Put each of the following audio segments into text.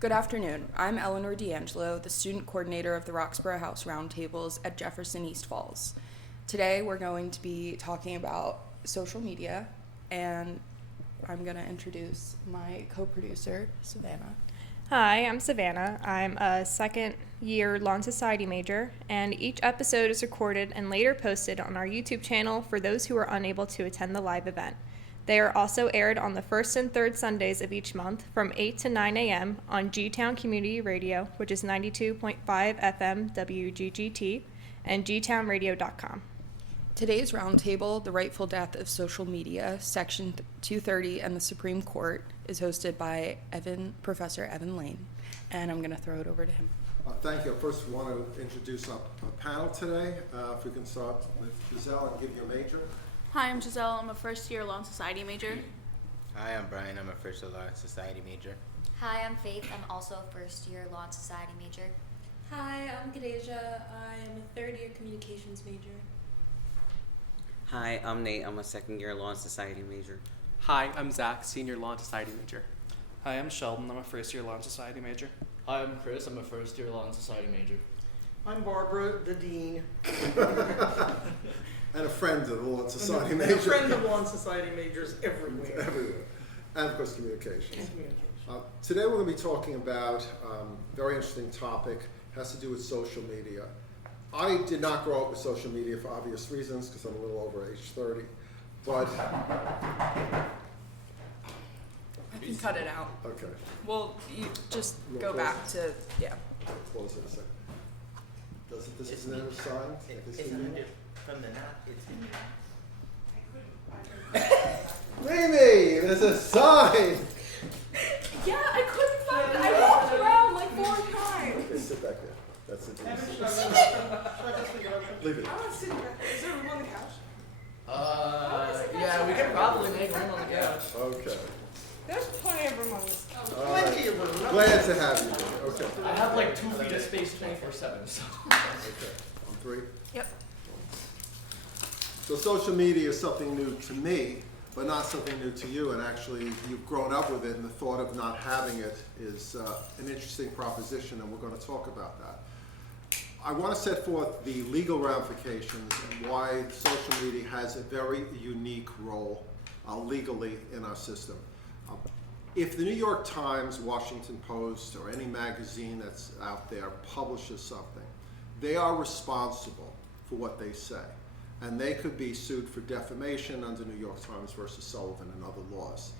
Good afternoon. I'm Eleanor D'Angelo, the student coordinator of the Roxborough House Roundtables at Jefferson East Falls. Today we're going to be talking about social media, and I'm going to introduce my co-producer, Savannah. Hi, I'm Savannah. I'm a second-year Law and Society major, and each episode is recorded and later posted on our YouTube channel for those who are unable to attend the live event. They are also aired on the first and third Sundays of each month from 8 to 9 a.m. on G-Town Community Radio, which is 92.5 FM WGGT, and gtownradio.com. Today's roundtable, The Rightful Death of Social Media, Section 230 and the Supreme Court, is hosted by Professor Evan Lane, and I'm going to throw it over to him. Thank you. First, I want to introduce our panel today. If we can start with Giselle and give you a major. Hi, I'm Giselle. I'm a first-year Law and Society major. Hi, I'm Brian. I'm a first-year Law and Society major. Hi, I'm Faith. I'm also a first-year Law and Society major. Hi, I'm Kadeja. I'm a third-year Communications major. Hi, I'm Nate. I'm a second-year Law and Society major. Hi, I'm Zach, senior Law and Society major. Hi, I'm Sheldon. I'm a first-year Law and Society major. Hi, I'm Chris. I'm a first-year Law and Society major. I'm Barbara, the dean. And a friend of the Law and Society major. And a friend of Law and Society majors everywhere. Everywhere. And of course, communications. And communications. Today we're going to be talking about a very interesting topic. It has to do with social media. I did not grow up with social media for obvious reasons because I'm a little over age 30. But I can cut it out. okay. Well, you just We'll go close back to, yeah. I'll close it a second. Doesn't this is never signed? From the knot, it's Mimi, there's a sign. Yeah, I couldn't find it. I walked around like 4 times. Okay, sit back there. That's it. Leave it. I want to sit back there. Is there room on the couch? Yeah, we could probably make room on the couch. Okay. There's plenty of room on this couch. Plenty of room. Glad to have you here. Okay. I have like 2 feet of space 24/7, so. Okay. On 3? Yep. So social media is something new to me, but not something new to you, and actually you've grown up with it, and the thought of not having it is an interesting proposition, and we're going to talk about that. I want to set forth the legal ramifications and why social media has a very unique role legally in our system. If the New York Times, Washington Post, or any magazine that's out there publishes something, they are responsible for what they say. And they could be sued for defamation under New York Times versus Sullivan and other laws.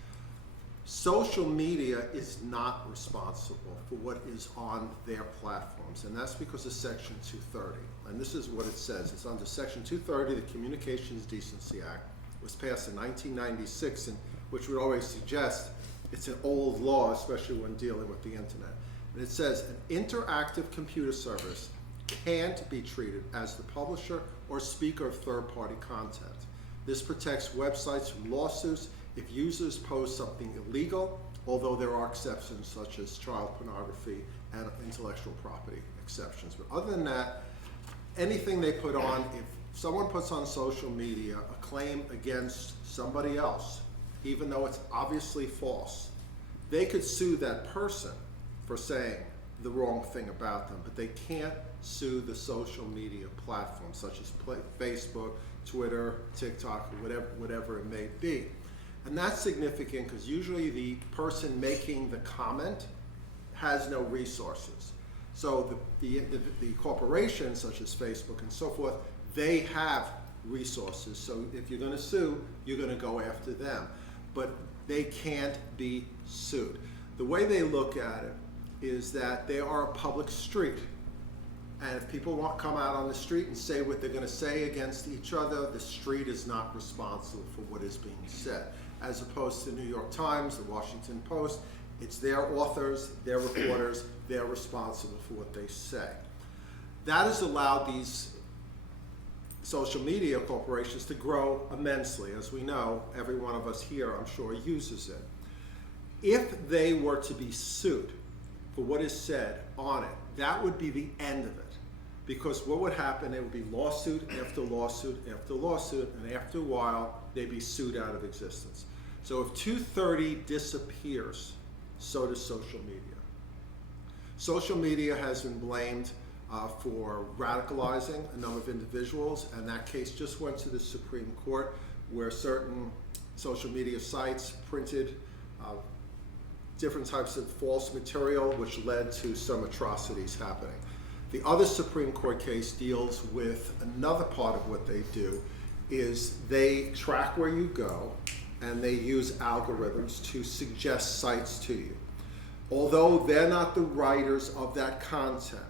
Social media is not responsible for what is on their platforms, and that's because of Section 230. And this is what it says. It's under Section 230, the Communications Decency Act. It was passed in 1996, and which would always suggest it's an old law, especially when dealing with the internet. And it says an interactive computer service can't be treated as the publisher or speaker of third-party content. This protects websites from lawsuits if users post something illegal, although there are exceptions such as child pornography and intellectual property exceptions. But other than that, anything they put on, if someone puts on social media a claim against somebody else, even though it's obviously false, they could sue that person for saying the wrong thing about them, but they can't sue the social media platforms such as Facebook, Twitter, TikTok, whatever it may be. And that's significant because usually the person making the comment has no resources. So the corporations such as Facebook and so forth, they have resources. So if you're going to sue, you're going to go after them. But they can't be sued. The way they look at it is that they are a public street. And if people want to come out on the street and say what they're going to say against each other, the street is not responsible for what is being said. As opposed to the New York Times, the Washington Post, it's their authors, their reporters, they're responsible for what they say. That has allowed these social media corporations to grow immensely. As we know, every one of us here, I'm sure, uses it. If they were to be sued for what is said on it, that would be the end of it. Because what would happen, it would be lawsuit after lawsuit after lawsuit, and after a while, they'd be sued out of existence. So if 230 disappears, so does social media. Social media has been blamed for radicalizing a number of individuals, and that case just went to the Supreme Court, where certain social media sites printed different types of false material, which led to some atrocities happening. The other Supreme Court case deals with another part of what they do, is they track where you go, and they use algorithms to suggest sites to you. Although they're not the writers of that content,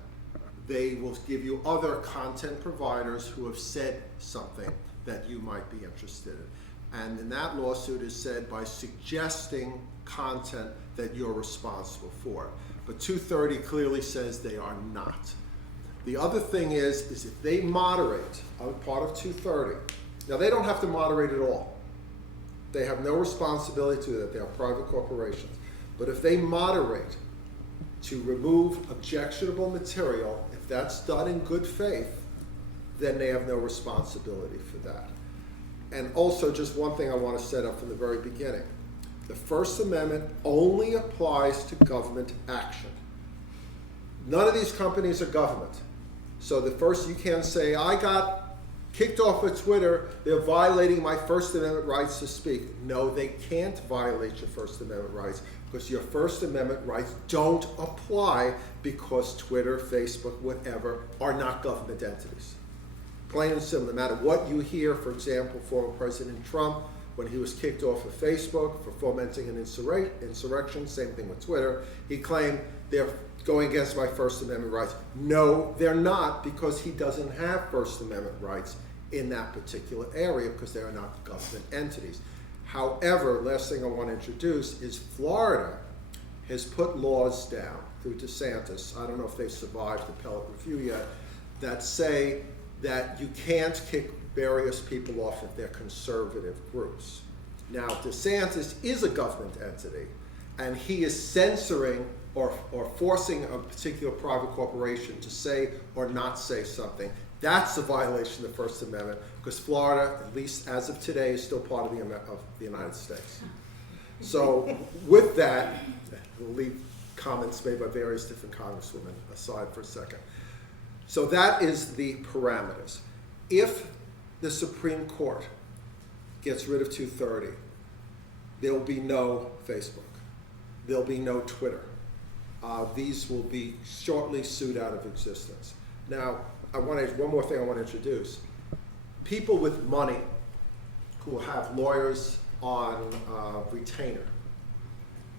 they will give you other content providers who have said something that you might be interested in. And in that lawsuit is said by suggesting content that you're responsible for. But 230 clearly says they are not. The other thing is if they moderate a part of 230, now they don't have to moderate at all. They have no responsibility to that. They are private corporations. But if they moderate to remove objectionable material, if that's done in good faith, then they have no responsibility for that. And also, just one thing I want to set up from the very beginning. The First Amendment only applies to government action. None of these companies are government. So you can't say, I got kicked off of Twitter, they're violating my First Amendment rights to speak. No, they can't violate your First Amendment rights, because your First Amendment rights don't apply because Twitter, Facebook, whatever, are not government entities. Plain and simple, no matter what you hear, for example, former President Trump, when he was kicked off of Facebook for fomenting an insurrection, same thing with Twitter, he claimed they're going against my First Amendment rights. No, they're not, because he doesn't have First Amendment rights in that particular area because they are not government entities. However, last thing I want to introduce is Florida has put laws down through DeSantis, I don't know if they've survived the appellate review yet, that say that you can't kick various people off if they're conservative groups. Now, DeSantis is a government entity, and he is censoring or forcing a particular private corporation to say or not say something. That's a violation of the First Amendment, because Florida, at least as of today, is still part of the United States. So with that, we'll leave comments made by various different congresswomen aside for a second. So that is the parameters. If the Supreme Court gets rid of 230, there will be no Facebook. There'll be no Twitter. These will be shortly sued out of existence. Now, one more thing I want to introduce. People with money who have lawyers on retainer,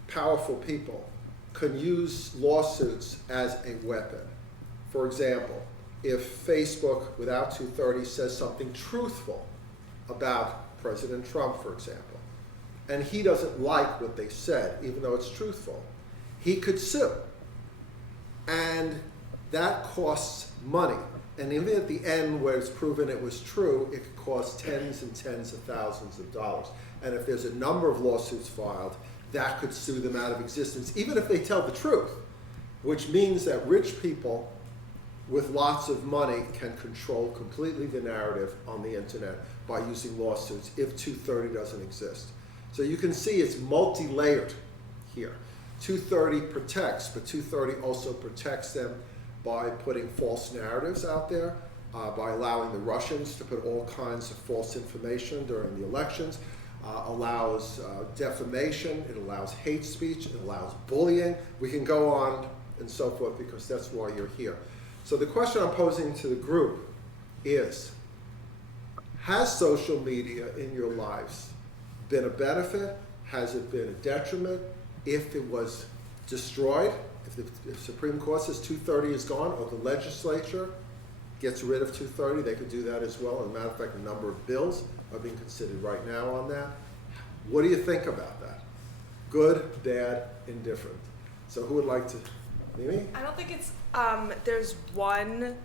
powerful people, can use lawsuits as a weapon. For example, if Facebook, without 230, says something truthful about President Trump, for example, and he doesn't like what they said, even though it's truthful, he could sue. And that costs money. And even at the end where it's proven it was true, it could cost tens and tens of thousands of dollars. And if there's a number of lawsuits filed, that could sue them out of existence, even if they tell the truth, which means that rich people with lots of money can control completely the narrative on the internet by using lawsuits if 230 doesn't exist. So you can see it's multi-layered here. 230 protects, but 230 also protects them by putting false narratives out there, by allowing the Russians to put all kinds of false information during the elections, allows defamation, it allows hate speech, it allows bullying. We can go on and so forth because that's why you're here. So the question I'm posing to the group is, has social media in your lives been a benefit? Has it been a detriment? If it was destroyed, if the Supreme Court says 230 is gone, or the legislature gets rid of 230, they could do that as well. As a matter of fact, a number of bills are being considered right now on that. What do you think about that? Good, bad, indifferent? So who would like to? Mimi? I don't think it's, there's one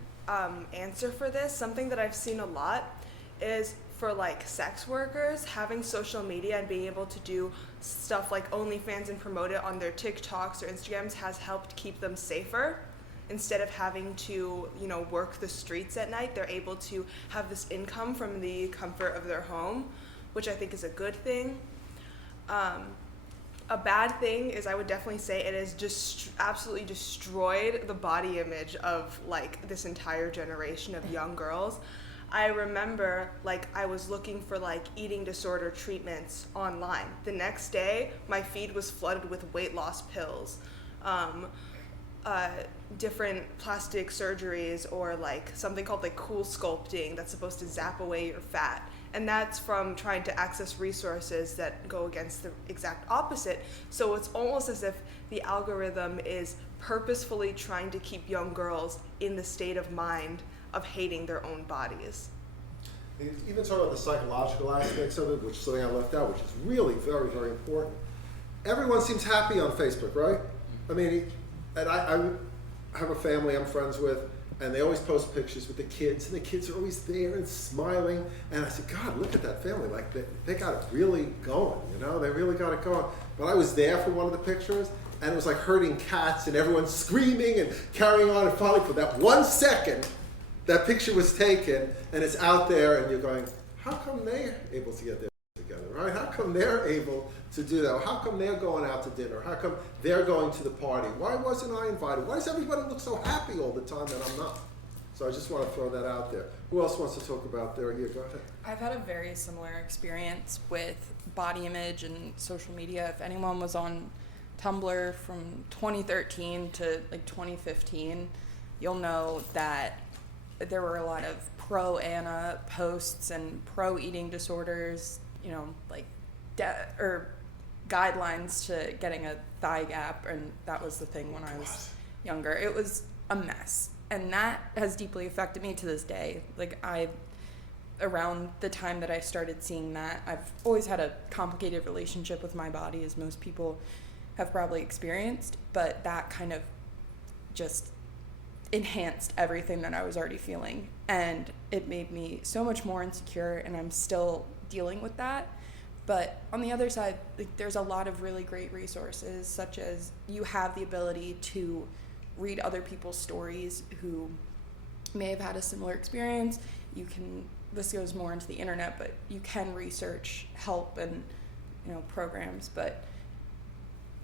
answer for this. Something that I've seen a lot is for like sex workers, having social media and being able to do stuff like OnlyFans and promote it on their TikToks or Instagrams has helped keep them safer. Instead of having to, work the streets at night, they're able to have this income from the comfort of their home, which I think is a good thing. a bad thing is I would definitely say it has just absolutely destroyed the body image of like this entire generation of young girls. I remember like I was looking for like eating disorder treatments online. The next day, my feed was flooded with weight loss pills, different plastic surgeries, or like something called like cool sculpting that's supposed to zap away your fat. And that's from trying to access resources that go against the exact opposite. So it's almost as if the algorithm is purposefully trying to keep young girls in the state of mind of hating their own bodies. Even talk about the psychological aspects of it, which is something I left out, which is really very, very important. Everyone seems happy on Facebook, right? I mean, and I have a family I'm friends with, and they always post pictures with the kids, and the kids are always there and smiling. And I said, God, look at that family. Like, they got it really going, you know? They really got it going. But I was there for one of the pictures, and it was like herding cats, and everyone screaming and carrying on. And finally, for that 1 second, that picture was taken, and it's out there, and you're going, how come they're able to get their together, right? How come they're able to do that? How come they're going out to dinner? How come they're going to the party? Why wasn't I invited? Why does everybody look so happy all the time that I'm not? So I just want to throw that out there. Who else wants to talk about there? Yeah, go ahead. I've had a very similar experience with body image and social media. If anyone was on Tumblr from 2013 to like 2015, you'll know that there were a lot of pro-Anna posts and pro-eating disorders, you know, like or guidelines to getting a thigh gap, and that was the thing when I was younger. It was a mess, and that has deeply affected me to this day. Like, around the time that I started seeing that, I've always had a complicated relationship with my body, as most people have probably experienced, but that kind of just enhanced everything that I was already feeling, and it made me so much more insecure, and I'm still dealing with that. But on the other side, like, there's a lot of really great resources, such as you have the ability to read other people's stories who may have had a similar experience. You can, this goes more into the internet, but you can research help and, you know, programs. But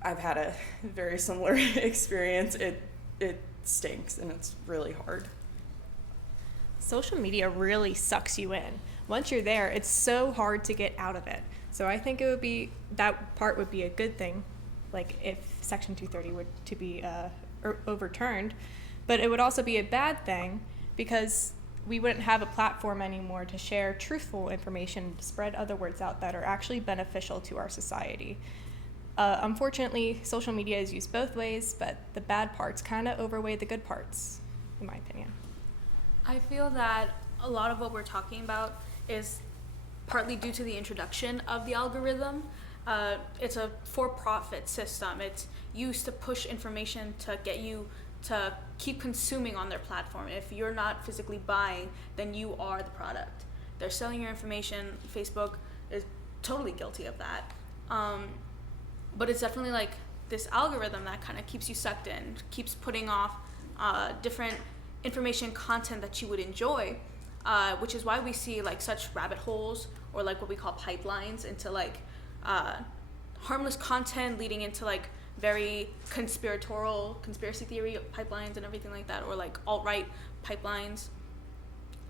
I've had a very similar experience. It stinks, and it's really hard. Social media really sucks you in. Once you're there, it's so hard to get out of it. So I think that part would be a good thing, like if Section 230 were to be overturned. But it would also be a bad thing because we wouldn't have a platform anymore to share truthful information, to spread other words out that are actually beneficial to our society. Unfortunately, social media is used both ways, but the bad parts kind of overweigh the good parts, in my opinion. I feel that a lot of what we're talking about is partly due to the introduction of the algorithm. It's a for-profit system. It's used to push information to get you to keep consuming on their platform. If you're not physically buying, then you are the product. They're selling your information. Facebook is totally guilty of that. But it's definitely like this algorithm that kind of keeps you sucked in, keeps putting off different information content that you would enjoy, which is why we see like such rabbit holes, or like what we call pipelines, into like harmless content leading into like very conspiracy theory pipelines and everything like that, or like alt-right pipelines.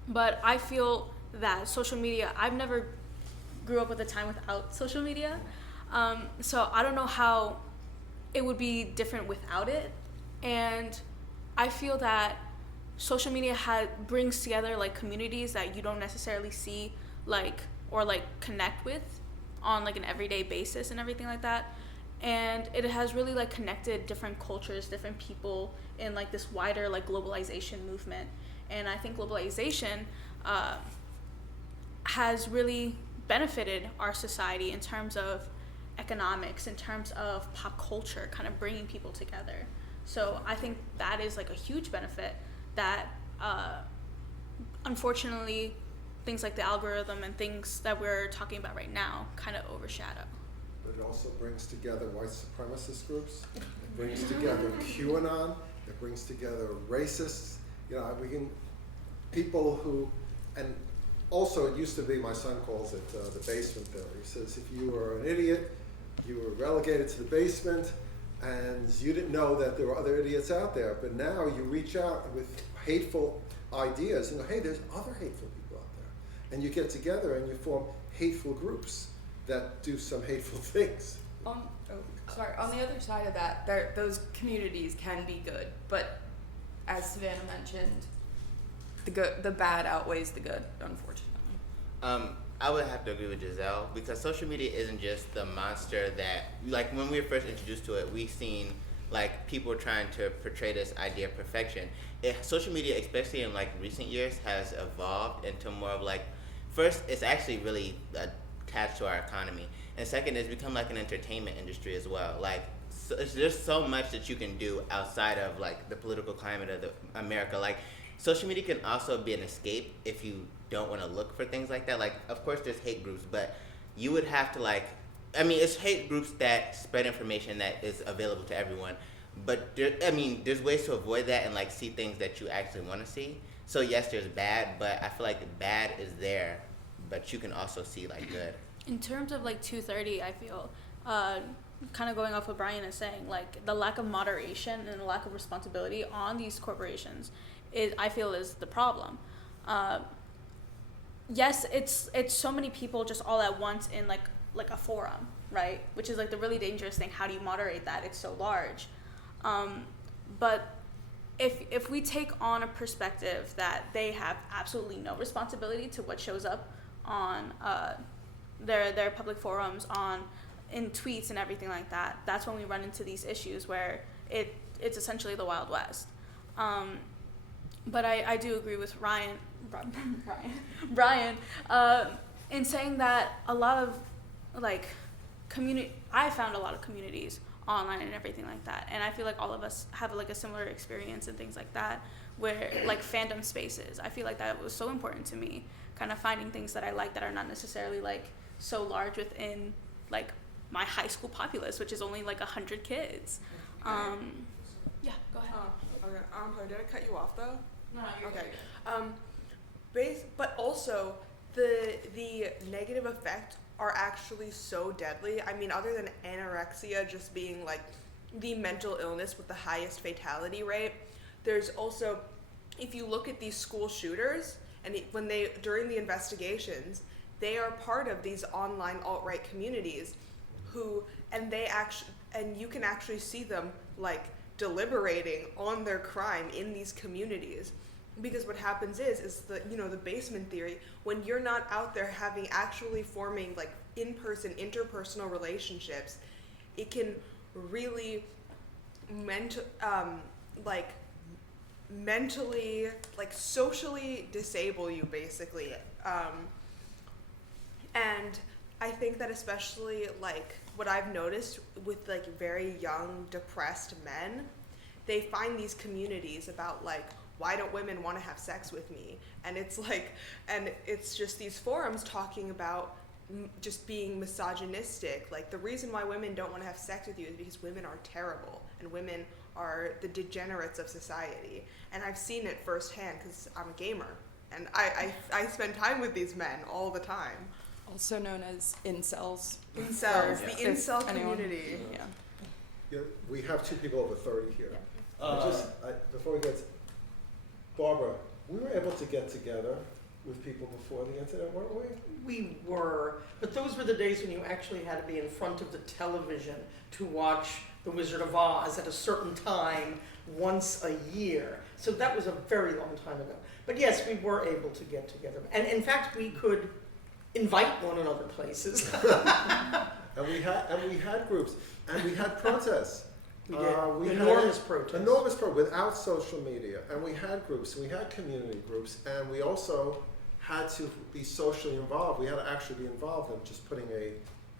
But I feel that social media, I've never grew up with a time without social media, so I don't know how it would be different without it. And I feel that social media brings together like communities that you don't necessarily see or connect with on like an everyday basis and everything like that. And it has really like connected different cultures, different people in like this wider like globalization movement. And I think globalization has really benefited our society in terms of economics, in terms of pop culture, kind of bringing people together. So I think that is like a huge benefit that unfortunately things like the algorithm and things that we're talking about right now kind of overshadow. But it also brings together white supremacist groups. It brings together QAnon. It brings together racists. You know, people who, and also it used to be, my son calls it the basement theory. He says if you are an idiot, you were relegated to the basement, and you didn't know that there were other idiots out there. But now you reach out with hateful ideas and go, hey, there's other hateful people out there. And you get together and you form hateful groups that do some hateful things. On the other side of that, those communities can be good, but as Savannah mentioned, the bad outweighs the good, unfortunately. I would have to agree with Giselle, because social media isn't just the monster that, like, when we were first introduced to it, we've seen like people trying to portray this idea of perfection. Social media, especially in like recent years, has evolved into more of like, first, it's actually really attached to our economy, and second, it's become like an entertainment industry as well. Like, there's so much that you can do outside of like the political climate of America. Like, social media can also be an escape if you don't want to look for things like that. Like, of course, there's hate groups, but you would have to like, I mean, it's hate groups that spread information that is available to everyone. But there's ways to avoid that and like see things that you actually want to see. So yes, there's bad, but I feel like the bad is there, but you can also see like good. In terms of like 230, I feel kind of going off what Brian is saying, like the lack of moderation and the lack of responsibility on these corporations I feel is the problem. Yes, it's so many people just all at once in like a forum, right? Which is like the really dangerous thing. How do you moderate that? It's so large. But if we take on a perspective that they have absolutely no responsibility to what shows up on their public forums, in tweets and everything like that, that's when we run into these issues where it's essentially the Wild West. But I do agree with Brian in saying that a lot of like I found a lot of communities online and everything like that, and I feel like all of us have like a similar experience and things like that, where like fandom spaces, I feel like that was so important to me, kind of finding things that I like that are not necessarily like so large within like my high school populace, which is only like 100 kids. Yeah, go ahead. Okay. I'm sorry, did I cut you off though? No, you're okay. Good. But also the negative effects are actually so deadly. I mean, other than anorexia just being like the mental illness with the highest fatality rate, there's also, if you look at these school shooters, and during the investigations, they are part of these online alt-right communities and you can actually see them like deliberating on their crime in these communities. Because what happens is the basement theory, when you're not out there forming like in-person interpersonal relationships, it can really mentally, like socially disable you basically. And I think that especially like what I've noticed with like very young depressed men, they find these communities about like, why don't women want to have sex with me? And it's just these forums talking about just being misogynistic. Like, the reason why women don't want to have sex with you is because women are terrible and women are the degenerates of society. And I've seen it firsthand because I'm a gamer and I spend time with these men all the time. Also known as incels. Incels, the incel community. Yeah, we have two people over 30 here. Yeah. Before we get to Barbara, we were able to get together with people before the incident, weren't we? We were, but those were the days when you actually had to be in front of the television to watch The Wizard of Oz at a certain time once a year. So that was a very long time ago. But yes, we were able to get together. And in fact, we could invite one another places. And we had groups, and we had protests. We did enormous protests. Enormous protests without social media. And we had groups, we had community groups, and we also had to be socially involved. We had to actually be involved in just putting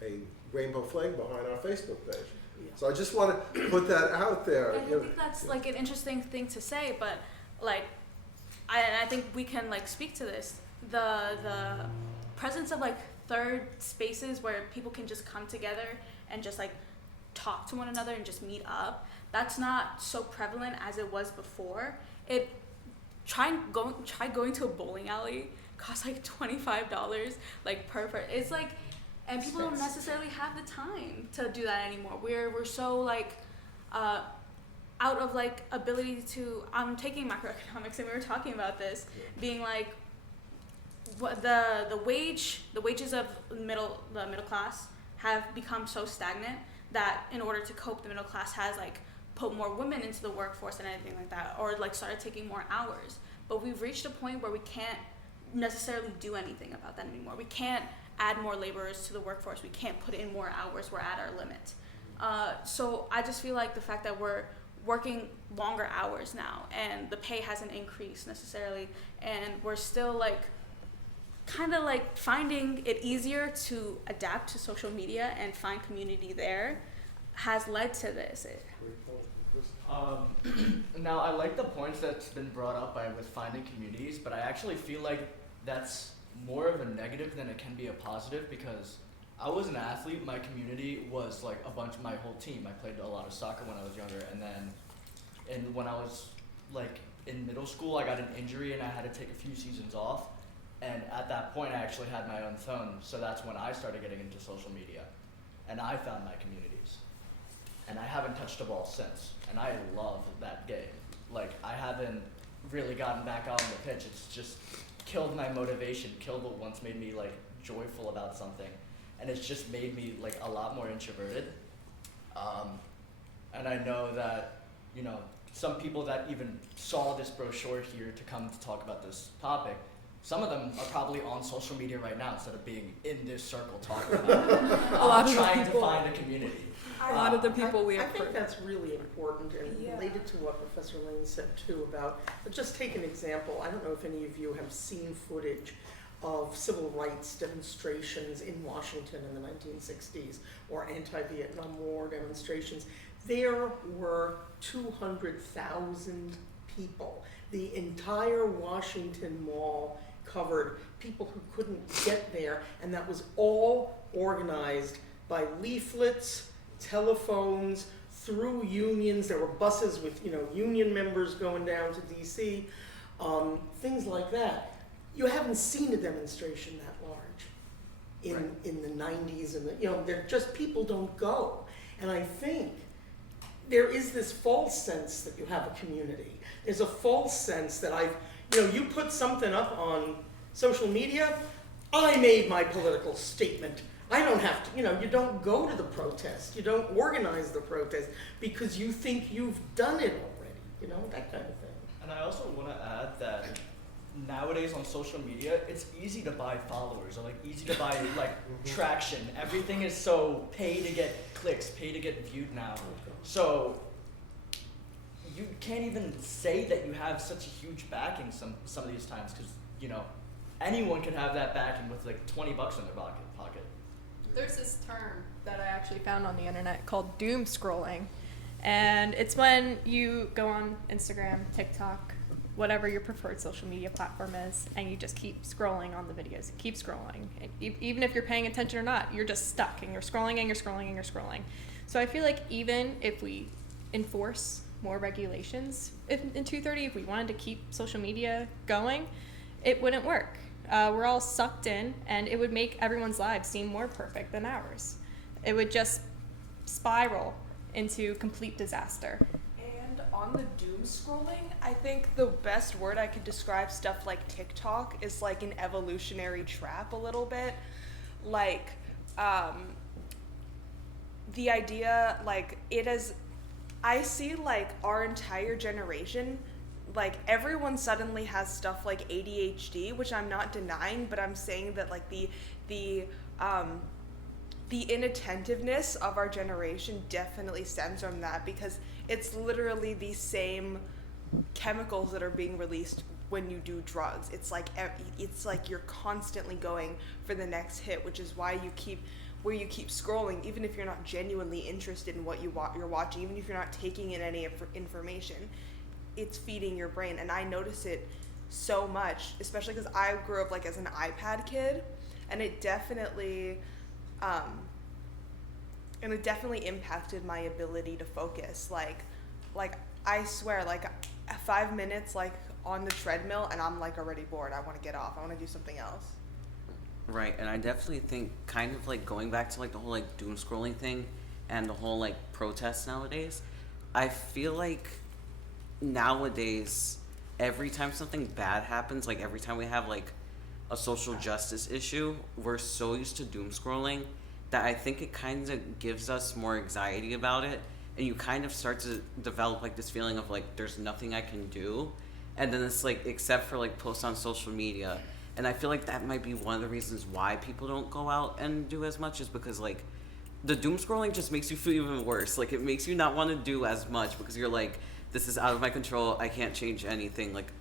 a rainbow flag behind our Facebook page. Yeah. So I just want to put that out there. I think that's like an interesting thing to say, but like, I think we can like speak to this. The presence of like third spaces where people can just come together and just like talk to one another and just meet up, that's not so prevalent as it was before. Try going to a bowling alley costs like $25 like per person. It's like and people don't necessarily have the time to do that anymore. We're so like out of like ability to. I'm taking macroeconomics, and we were talking about this, being like what the wages of the middle class have become so stagnant that in order to cope, the middle class has like put more women into the workforce and anything like that, or like started taking more hours. But we've reached a point where we can't necessarily do anything about that anymore. We can't add more laborers to the workforce. We can't put in more hours. We're at our limit. So I just feel like the fact that we're working longer hours now and the pay hasn't increased necessarily, and we're still like kind of like finding it easier to adapt to social media and find community there has led to this. Now I like the points that's been brought up with finding communities, but I actually feel like that's more of a negative than it can be a positive, because I was an athlete. My community was like my whole team. I played a lot of soccer when I was younger, and then when I was like in middle school, I got an injury and I had to take a few seasons off. And at that point, I actually had my own phone, so that's when I started getting into social media, and I found my communities. And I haven't touched a ball since, and I love that game. Like, I haven't really gotten back on the pitch. It's just killed my motivation, killed what once made me like joyful about something, and it's just made me like a lot more introverted. And I know that, you know, some people that even saw this brochure here to come to talk about this topic, some of them are probably on social media right now instead of being in this circle talking about it, trying to find a community. A lot of the people we I have think that's really important, and related to what Professor Lane said too about, but just take an example. I don't know if any of you have seen footage of civil rights demonstrations in Washington in the 1960s or anti-Vietnam War demonstrations. There were 200,000 people. The entire Washington Mall covered, people who couldn't get there, and that was all organized by leaflets, telephones, through unions. There were buses with, you know, union members going down to DC, things like that. You haven't seen a demonstration that large in the 90s, and you know, they're just, people don't go. And I think there is this false sense that you have a community. There's a false sense that you put something up on social media, I made my political statement. I don't have to, you don't go to the protest. You don't organize the protest because you think you've done it already, that kind of thing. And I also want to add that nowadays on social media, it's easy to buy followers, or like easy to buy like traction. Everything is so pay to get clicks, pay to get viewed now. So you can't even say that you have such a huge backing some of these times, because anyone can have that backing with like $20 in their pocket. There's this term that I actually found on the internet called doom scrolling, and it's when you go on Instagram, TikTok, whatever your preferred social media platform is, and you just keep scrolling on the videos, keep scrolling. Even if you're paying attention or not, you're just stuck, and you're scrolling, and you're scrolling, and you're scrolling. So I feel like even if we enforce more regulations in 230, if we wanted to keep social media going, it wouldn't work. We're all sucked in, and it would make everyone's lives seem more perfect than ours. It would just spiral into complete disaster. And on the doom scrolling, I think the best word I could describe stuff like TikTok is like an evolutionary trap a little bit. Like, the idea, like, I see like our entire generation, like everyone suddenly has stuff like ADHD, which I'm not denying, but I'm saying that like the inattentiveness of our generation definitely stems from that, because it's literally the same chemicals that are being released when you do drugs. It's like you're constantly going for the next hit, which is why you keep scrolling, even if you're not genuinely interested in what you're watching, even if you're not taking in any information. It's feeding your brain, and I notice it so much, especially because I grew up like as an iPad kid, and it definitely impacted my ability to focus. Like I swear, like 5 minutes like on the treadmill, and I'm like already bored. I want to get off. I want to do something else. Right, and I definitely think kind of like going back to like the whole like doom scrolling thing and the whole like protests nowadays, I feel like nowadays every time something bad happens, like every time we have like a social justice issue, we're so used to doom scrolling that I think it kind of gives us more anxiety about it, and you kind of start to develop like this feeling of like there's nothing I can do, and then it's like except for like posts on social media. And I feel like that might be one of the reasons why people don't go out and do as much, is because like the doom scrolling just makes you feel even worse. Like it makes you not want to do as much because you're like, this is out of my control. I can't change anything. Like,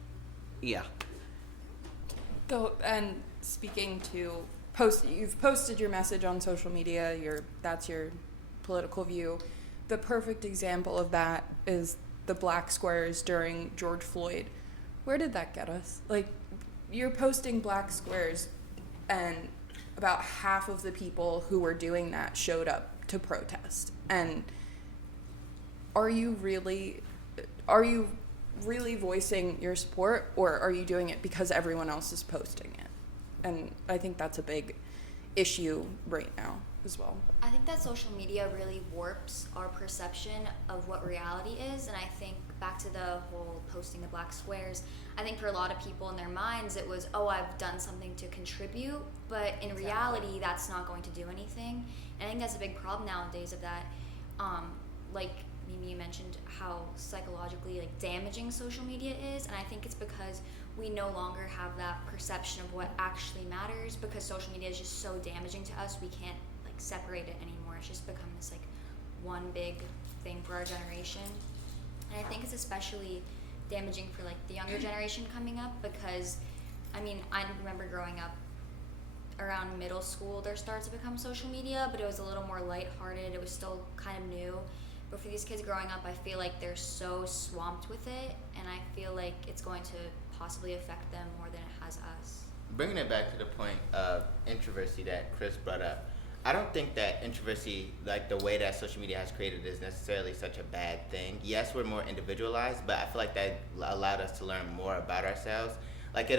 yeah. Though, and speaking to you've posted your message on social media. That's your political view. The perfect example of that is the black squares during George Floyd. Where did that get us? Like, you're posting black squares, and about half of the people who were doing that showed up to protest. And are you really voicing your support, or are you doing it because everyone else is posting it? And I think that's a big issue right now as well. I think that social media really warps our perception of what reality is, and I think back to the whole posting the black squares, I think for a lot of people in their minds it was, oh, I've done something to contribute, but in reality that's not going to do anything. And I think that's a big problem nowadays of that, like Mimi, you mentioned how psychologically like damaging social media is, and I think it's because we no longer have that perception of what actually matters, because social media is just so damaging to us. We can't like separate it anymore. It's just become this like one big thing for our generation. And I think it's especially damaging for like the younger generation coming up, because I mean, I remember growing up around middle school there started to become social media, but it was a little more lighthearted. It was still kind of new. But for these kids growing up, I feel like they're so swamped with it, and I feel like it's going to possibly affect them more than it has us. Bringing it back to the point of introversy that Chris brought up, I don't think that introversy, like the way that social media has created, is necessarily such a bad thing. Yes, we're more individualized, but I feel like that allowed us to learn more about ourselves. Like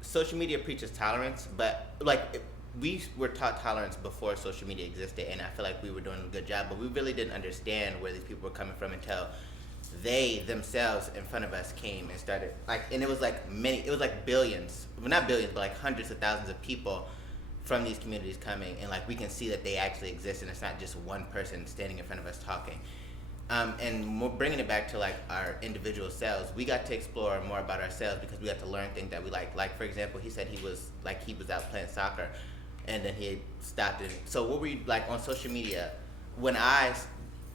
social media preaches tolerance, but like we were taught tolerance before social media existed, and I feel like we were doing a good job, but we really didn't understand where these people were coming from until they themselves in front of us came and started, like, and it was like billions, well, not billions, but like hundreds of thousands of people from these communities coming, and like we can see that they actually exist, and it's not just one person standing in front of us talking. And bringing it back to like our individual selves, we got to explore more about ourselves because we got to learn things that we like. Like for example, he said he was out playing soccer, and then he stopped it. So what were you like on social media? When I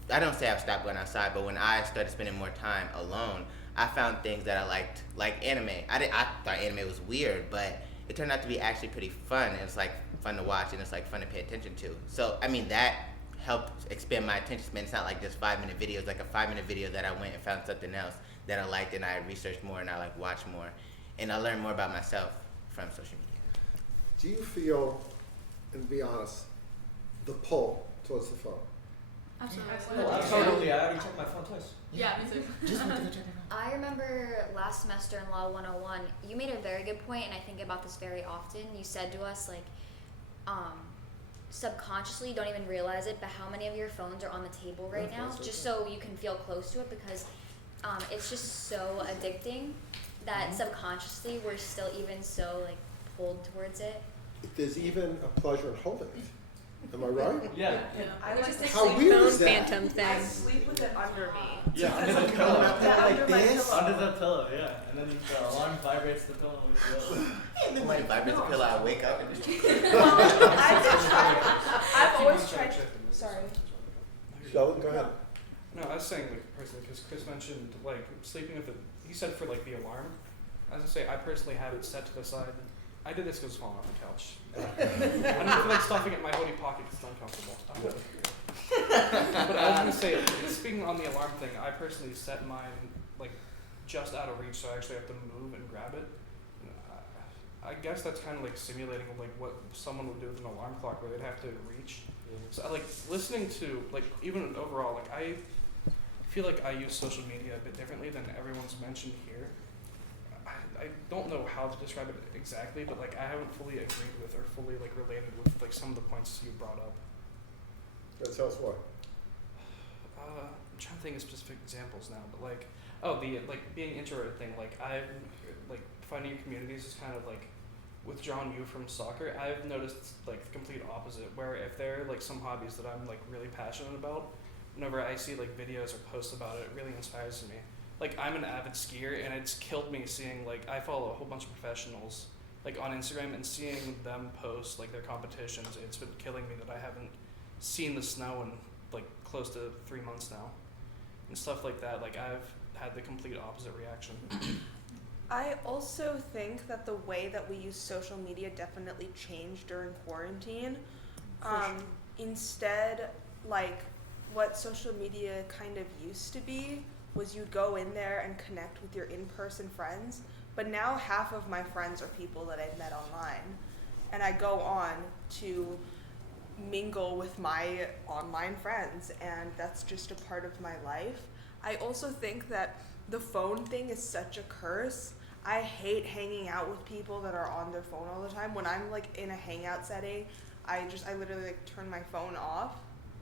don't say I've stopped going outside, but when I started spending more time alone, I found things that I liked, like anime. I thought anime was weird, but it turned out to be actually pretty fun, and it's like fun to watch, and it's like fun to pay attention to. So I mean that helped expand my attention span. It's not like just 5-minute videos, like a 5-minute video that I went and found something else that I liked, and I researched more, and I like watched more, and I learned more about myself from social media. Do you feel, and be honest, the pull towards the phone? Absolutely. Oh, absolutely. I already checked my phone twice. Yeah, me too. I remember last semester in Law 101, you made a very good point, and I think about this very often. You said to us, like, subconsciously, you don't even realize it, but how many of your phones are on the table right now, just so you can feel close to it, because it's just so addicting that subconsciously we're still even so, like, pulled towards it. There's even a pleasure in holding it. Am I right? Yeah. I like to How sleep weird is Phone that? phantom thing. I sleep with it under me. Yeah, under the Like pillow. Under my this? pillow. Under the pillow, yeah. And then the alarm vibrates the pillow and wakes you up. And then when it vibrates the pillow, I wake up and I've always tried. Sorry. Sheldon, go ahead. No, I was saying like personally because Chris mentioned like sleeping with it. He said for like the alarm. I was gonna say I personally have it set to the side. I did this because I was falling off the couch. I don't feel like stuffing it in my hoodie pocket because it's uncomfortable. But I was gonna say, speaking on the alarm thing, I personally set mine like just out of reach, so I actually have to move and grab it. I guess that's kind of like simulating like what someone would do with an alarm clock, where they'd have to reach. So like listening to like even overall, like I feel like I use social media a bit differently than everyone's mentioned here. I don't know how to describe it exactly, but like I haven't fully agreed with or fully like related with like some of the points you brought up. Tell us why. I'm trying to think of specific examples now, but like, the like being introverted thing. Like I've like finding communities is kind of like withdrawn you from soccer. I've noticed like the complete opposite, where if there are like some hobbies that I'm like really passionate about, whenever I see like videos or posts about it, it really inspires me. Like I'm an avid skier, and it's killed me seeing like I follow a whole bunch of professionals like on Instagram, and seeing them post like their competitions. It's been killing me that I haven't seen the snow in like close to 3 months now, and stuff like that. Like I've had the complete opposite reaction. I also think that the way that we use social media definitely changed during quarantine. Instead, like what social media kind of used to be was you'd go in there and connect with your in-person friends, but now half of my friends are people that I've met online, and I go on to mingle with my online friends, and that's just a part of my life. I also think that the phone thing is such a curse. I hate hanging out with people that are on their phone all the time. When I'm like in a hangout setting, I literally like turn my phone off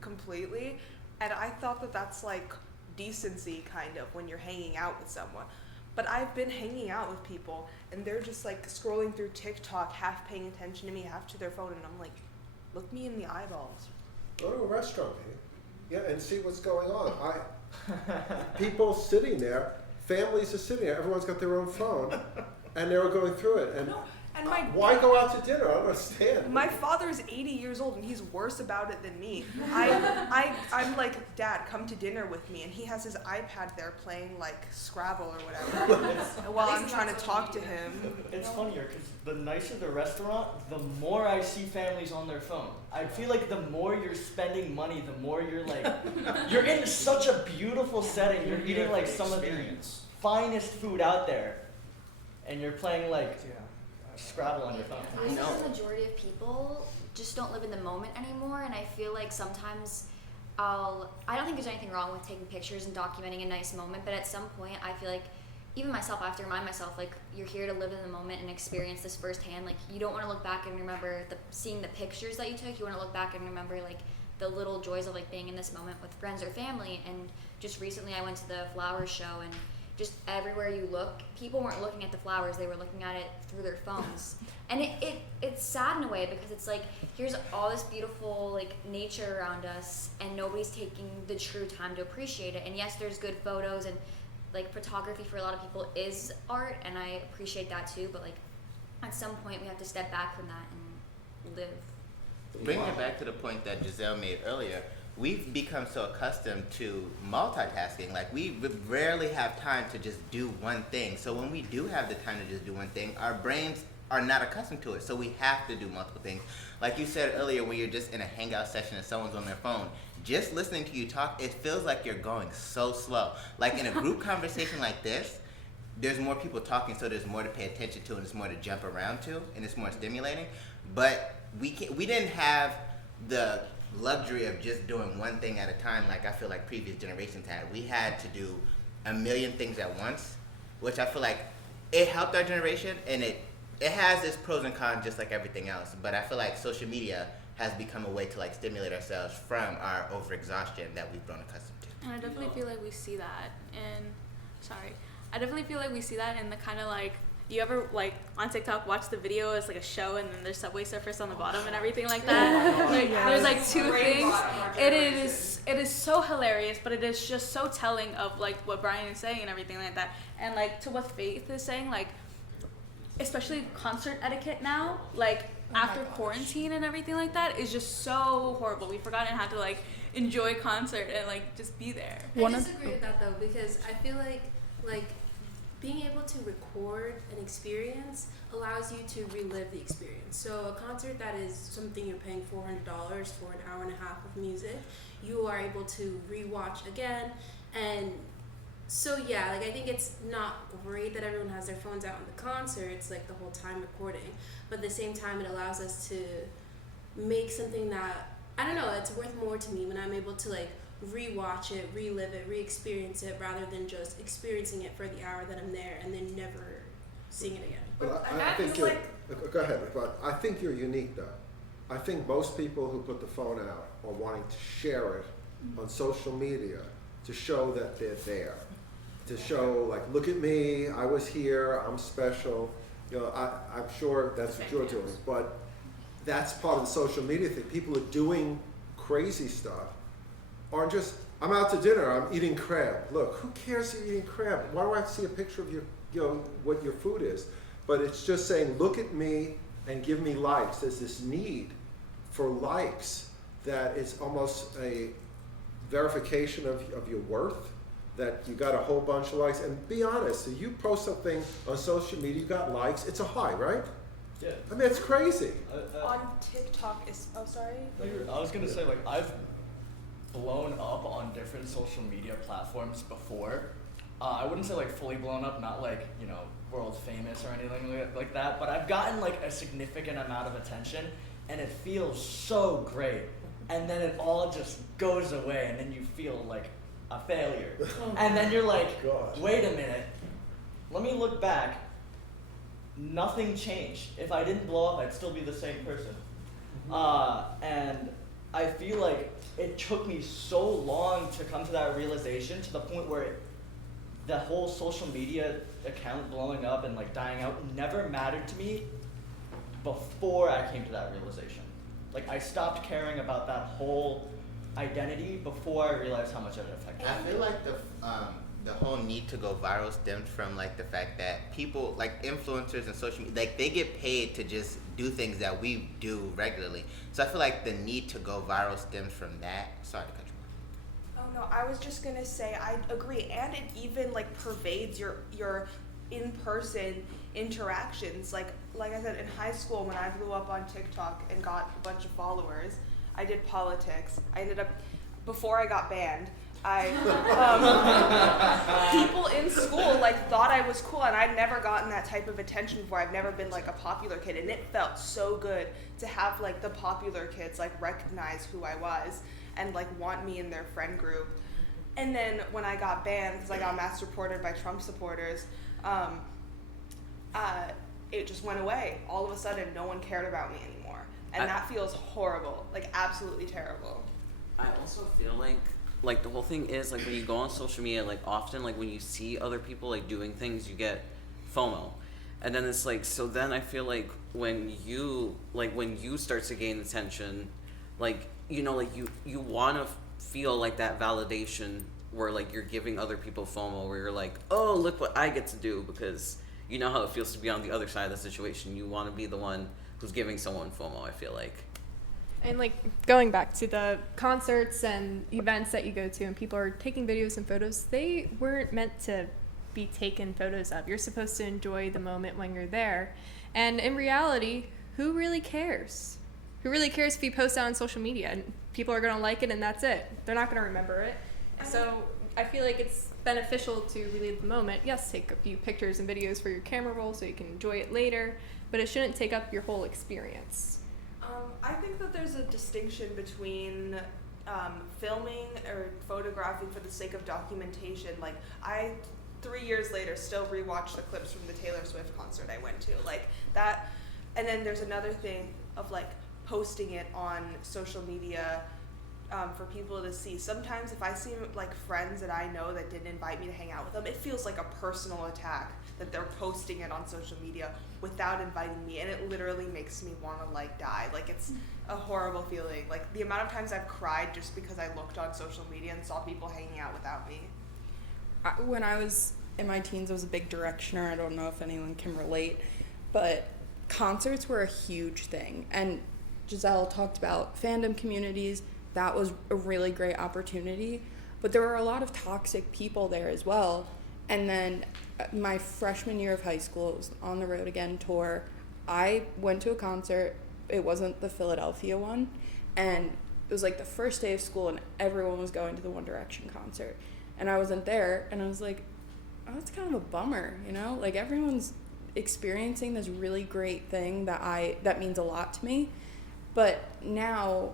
completely, and I thought that that's like decency kind of when you're hanging out with someone. But I've been hanging out with people, and they're just like scrolling through TikTok, half paying attention to me, half to their phone, and I'm like, look me in the eyeballs. Go to a restaurant, yeah, and see what's going on. People sitting there, families are sitting there, everyone's got their own phone, and they're going through it. And And why go out to dinner? I don't understand. My father's 80 years old, and he's worse about it than me. I'm like, Dad, come to dinner with me, and he has his iPad there playing like Scrabble or whatever, while I'm trying to talk to him. It's funnier because the nicer the restaurant, the more I see families on their phone. I feel like the more you're spending money, the more you're like, you're in such a beautiful setting. You're eating like some of the finest food out there, and you're playing like Scrabble on your phone. I think the majority of people just don't live in the moment anymore, and I feel like sometimes I don't think there's anything wrong with taking pictures and documenting a nice moment, but at some point I feel like even myself, I have to remind myself, like, you're here to live in the moment and experience this firsthand. Like, you don't want to look back and remember seeing the pictures that you took. You want to look back and remember like the little joys of like being in this moment with friends or family. And just recently I went to the flowers show, and just everywhere you look, people weren't looking at the flowers, they were looking at it through their phones. And it's sad in a way, because it's like, here's all this beautiful like nature around us, and nobody's taking the true time to appreciate it. And yes, there's good photos, and like photography for a lot of people is art, and I appreciate that too, but like at some point we have to step back from that and live. Bringing it back to the point that Giselle made earlier, we've become so accustomed to multitasking. Like, we rarely have time to just do one thing. So when we do have the time to just do one thing, our brains are not accustomed to it. So we have to do multiple things. Like you said earlier, when you're just in a hangout session and someone's on their phone, just listening to you talk, it feels like you're going so slow. Like in a group conversation like this, there's more people talking, so there's more to pay attention to, and it's more to jump around to, and it's more stimulating. But we didn't have the luxury of just doing one thing at a time like I feel like previous generations had. We had to do a million things at once, which I feel like it helped our generation, and it has its pros and cons just like everything else. But I feel like social media has become a way to like stimulate ourselves from our overexhaustion that we've grown accustomed to. And I definitely feel like we see that in the kind of like, you ever like on TikTok watch the video as like a show, and then there's Subway Surfers on the bottom and everything like that? There's like two things. It is so hilarious, but it is just so telling of like what Brian is saying and everything like that. And like to what Faith is saying, like especially concert etiquette now, like after quarantine and everything like that, is just so horrible. We've forgotten how to like enjoy concert and like just be there. I disagree with that though, because I feel like being able to record an experience allows you to relive the experience. So a concert that is something you're paying $400 for an hour and a half of music, you are able to rewatch again. And so yeah, like I think it's not great that everyone has their phones out in the concerts like the whole time recording, but at the same time it allows us to make something that, I don't know, it's worth more to me when I'm able to like rewatch it, relive it, re-experience it, rather than just experiencing it for the hour that I'm there and then never seeing it again. But I that think is you're, go ahead, but I think you're unique though. I think most people who put the phone out are wanting to share it on social media to show that they're there. To show, like, look at me, I was here, I'm special. You know, I'm sure that's what you're doing, but that's part of the social media thing. People are doing crazy stuff, or just, I'm out to dinner, I'm eating crab. Look, who cares if you're eating crab? Why do I have to see a picture of your, you know, what your food is? But it's just saying, look at me and give me likes. There's this need for likes that is almost a verification of your worth, that you got a whole bunch of likes. And be honest, if you post something on social media, you got likes, it's a high, right? Yeah. I mean, it's crazy. On TikTok is, oh sorry. I was gonna say, like, I've blown up on different social media platforms before. I wouldn't say like fully blown up, not like, you know, world famous or anything like that, but I've gotten like a significant amount of attention, and it feels so great. And then it all just goes away, and then you feel like a failure. And then you're like, wait a minute, let me look back. Nothing changed. If I didn't blow up, I'd still be the same person. And I feel like it took me so long to come to that realization, to the point where the whole social media account blowing up and like dying out never mattered to me before I came to that realization. Like, I stopped caring about that whole identity before I realized how much it affected me. I feel like the whole need to go viral stems from like the fact that people, like influencers and social media, like they get paid to just do things that we do regularly. So I feel like the need to go viral stems from that. Sorry to cut you off. Oh no, I was just gonna say I agree, and it even like pervades your in-person interactions. Like I said, in high school when I blew up on TikTok and got a bunch of followers, I did politics. I ended up, before I got banned, people in school like thought I was cool, and I'd never gotten that type of attention before. I've never been like a popular kid, and it felt so good to have like the popular kids like recognize who I was and like want me in their friend group. And then when I got banned because I got mass reported by Trump supporters, it just went away. All of a sudden, no one cared about me anymore, and that feels horrible, like absolutely terrible. I also feel like the whole thing is like when you go on social media, like often like when you see other people like doing things, you get FOMO. And then it's like, so then I feel like when you start to gain attention, like, you know, like you want to feel like that validation where like you're giving other people FOMO, where you're like, oh, look what I get to do, because you know how it feels to be on the other side of the situation. You want to be the one who's giving someone FOMO, I feel like. And like going back to the concerts and events that you go to and people are taking videos and photos, they weren't meant to be taken photos of. You're supposed to enjoy the moment when you're there. And in reality, who really cares? Who really cares if you post that on social media? And people are going to like it and that's it. They're not going to remember it. So I feel like it's beneficial to relive the moment. Yes, take a few pictures and videos for your camera roll so you can enjoy it later, but it shouldn't take up your whole experience. I think that there's a distinction between filming or photographing for the sake of documentation. Like, I 3 years later still rewatch the clips from the Taylor Swift concert I went to, like that. And then there's another thing of like posting it on social media for people to see. Sometimes if I see like friends that I know that didn't invite me to hang out with them, it feels like a personal attack that they're posting it on social media without inviting me, and it literally makes me want to like die. Like, it's a horrible feeling. Like, the amount of times I've cried just because I looked on social media and saw people hanging out without me. When I was in my teens, I was a big directioner. I don't know if anyone can relate, but concerts were a huge thing. And Giselle talked about fandom communities. That was a really great opportunity, but there were a lot of toxic people there as well. And then my freshman year of high school, it was On the Road Again tour. I went to a concert. It wasn't the Philadelphia one, and it was like the first day of school, and everyone was going to the One Direction concert, and I wasn't there. And I was like, oh, that's kind of a bummer, you know? Like, everyone's experiencing this really great thing that means a lot to me. But now,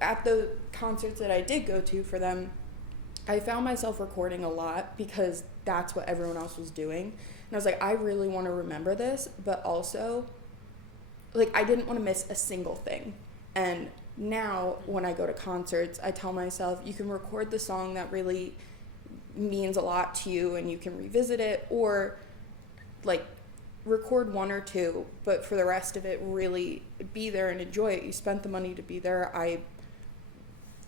at the concerts that I did go to for them, I found myself recording a lot because that's what everyone else was doing. And I was like, I really want to remember this, but also, like, I didn't want to miss a single thing. And now when I go to concerts, I tell myself, you can record the song that really means a lot to you and you can revisit it, or like record one or two, but for the rest of it, really be there and enjoy it. You spent the money to be there.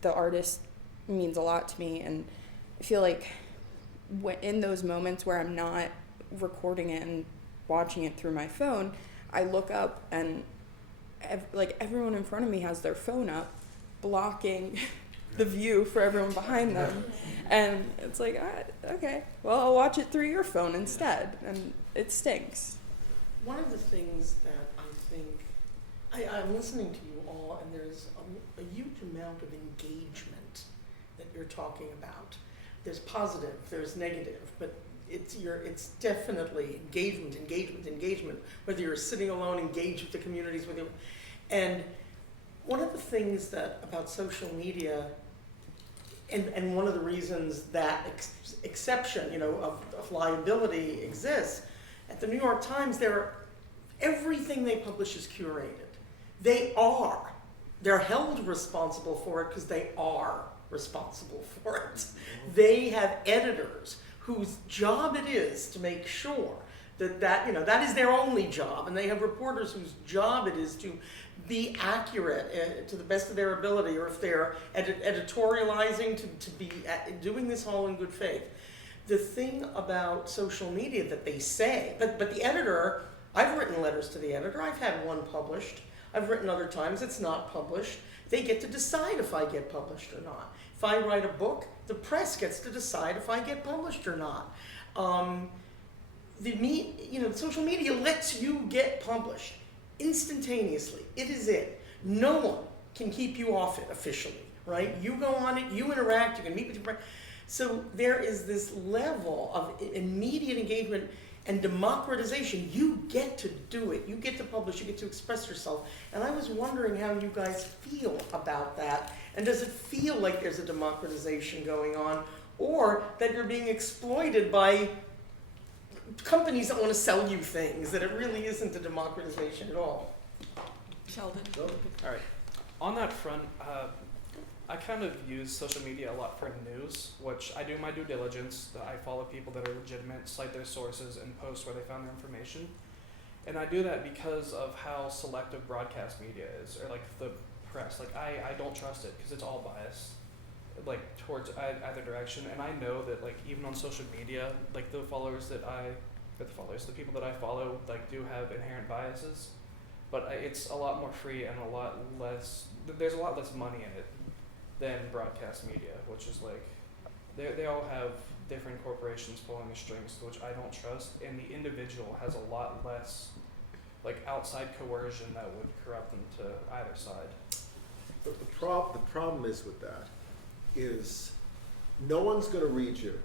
The artist means a lot to me, and I feel like in those moments where I'm not recording it and watching it through my phone, I look up and everyone in front of me has their phone up, blocking the view for everyone behind them, and it's like, okay, well, I'll watch it through your phone instead, and it stinks. One of the things that I think, I'm listening to you all, and there's a huge amount of engagement that you're talking about. There's positive, there's negative, but it's definitely engagement, whether you're sitting alone, engaged with the communities with you. And one of the things about social media, and one of the reasons that exception, of liability exists, at the New York Times, everything they publish is curated. They're held responsible for it because they are responsible for it. They have editors whose job it is to make sure that is their only job, and they have reporters whose job it is to be accurate to the best of their ability, or if they're editorializing, to be doing this all in good faith. The thing about social media that they say, but the editor, I've written letters to the editor, I've had one published, I've written other times it's not published. They get to decide if I get published or not. If I write a book, the press gets to decide if I get published or not. Social media lets you get published instantaneously. It is it. No one can keep you off it officially, right? You go on it, you interact, you can meet with your friends. So there is this level of immediate engagement and democratization. You get to do it. You get to publish. You get to express yourself. And I was wondering how you guys feel about that. And does it feel like there's a democratization going on, or that you're being exploited by companies that want to sell you things, that it really isn't a democratization at all? Sheldon. All right. On that front, I kind of use social media a lot for news, which I do my due diligence. I follow people that are legitimate, cite their sources, and post where they found their information. And I do that because of how selective broadcast media is, or like the press. Like I don't trust it because it's all biased, like towards either direction. And I know that like even on social media, like the people that I follow like do have inherent biases, but it's a lot more free and a lot less. There's a lot less money in it than broadcast media, which is like they all have different corporations pulling the strings, which I don't trust, and the individual has a lot less like outside coercion that would corrupt them to either side. But the problem is with that is no one's going to read you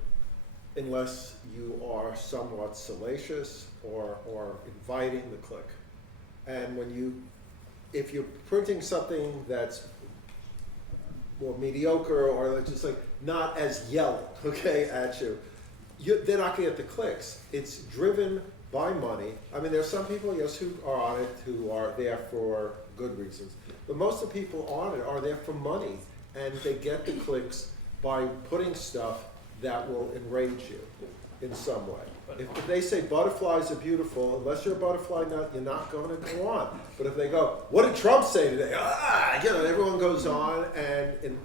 unless you are somewhat salacious or inviting the click. And if you're printing something that's more mediocre or just like not as yelling, at you, they're not going to get the clicks. It's driven by money. I mean, there's some people, yes, who are on it who are there for good reasons, but most of the people on it are there for money, and they get the clicks by putting stuff that will enrage you in some way. If they say butterflies are beautiful, unless you're a butterfly nut, you're not going to go on. But if they go, what did Trump say today? Everyone goes on, and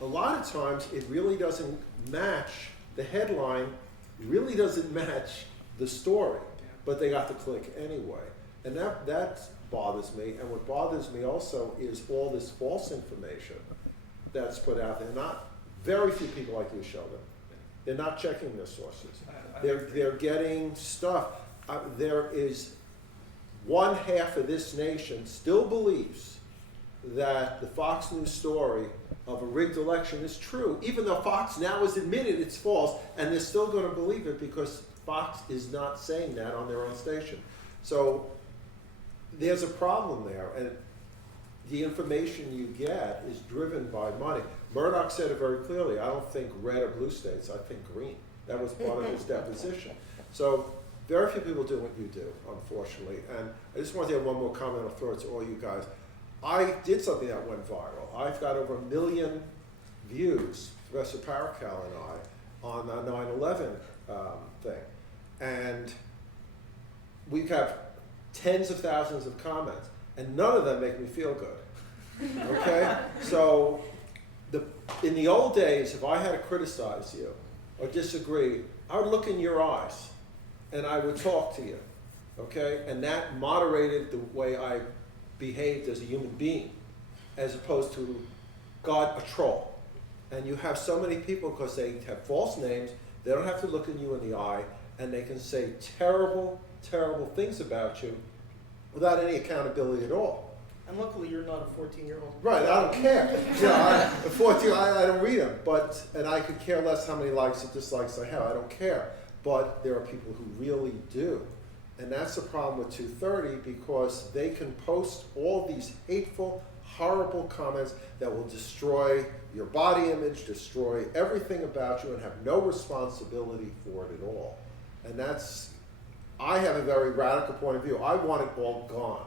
a lot of times it really doesn't match the headline, really doesn't match the story, but they got the click anyway. And that bothers me. And what bothers me also is all this false information that's put out there. Very few people like you, Sheldon. They're not checking their sources. They're getting stuff. There is one half of this nation still believes that the Fox News story of a rigged election is true, even though Fox now has admitted it's false, and they're still going to believe it because Fox is not saying that on their own station. So there's a problem there, and the information you get is driven by money. Murdoch said it very clearly. I don't think red or blue states, I think green. That was part of his deposition. So very few people do what you do, unfortunately. And I just wanted to have one more comment. I'll throw it to all you guys. I did something that went viral. I've got over 1 million views, Professor Paracal and I, on the 9/11 thing. And we have tens of thousands of comments, and none of them make me feel good. Okay? So in the old days, if I had to criticize you or disagree, I would look in your eyes and I would talk to you. Okay? And that moderated the way I behaved as a human being, as opposed to God, a troll. And you have so many people, because they have false names, they don't have to look in you in the eye, and they can say terrible, terrible things about you without any accountability at all. And luckily, you're not a 14-year-old. Right, I don't care. You know, at 14, I don't read them, and I could care less how many likes or dislikes I have. I don't care. But there are people who really do. And that's the problem with 230, because they can post all these hateful, horrible comments that will destroy your body image, destroy everything about you, and have no responsibility for it at all. And I have a very radical point of view. I want it all gone.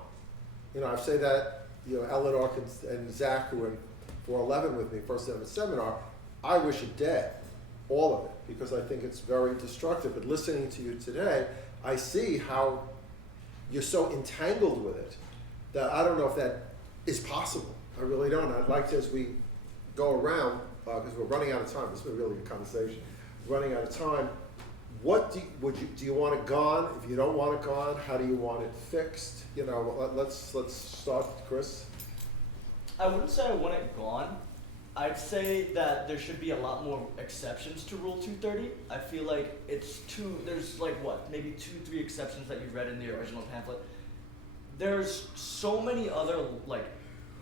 You know, I say that, Eleanor and Zach, who were in 411 with me, first ever seminar, I wish it dead, all of it, because I think it's very destructive. But listening to you today, I see how you're so entangled with it that I don't know if that is possible. I really don't. I'd like to, as we go around, because we're running out of time, this has been really a conversation, running out of time, what do you want it gone? If you don't want it gone, how do you want it fixed? Let's start, Chris. I wouldn't say I want it gone. I'd say that there should be a lot more exceptions to Rule 230. I feel like there's maybe 2-3 exceptions that you read in the original pamphlet. There's so many other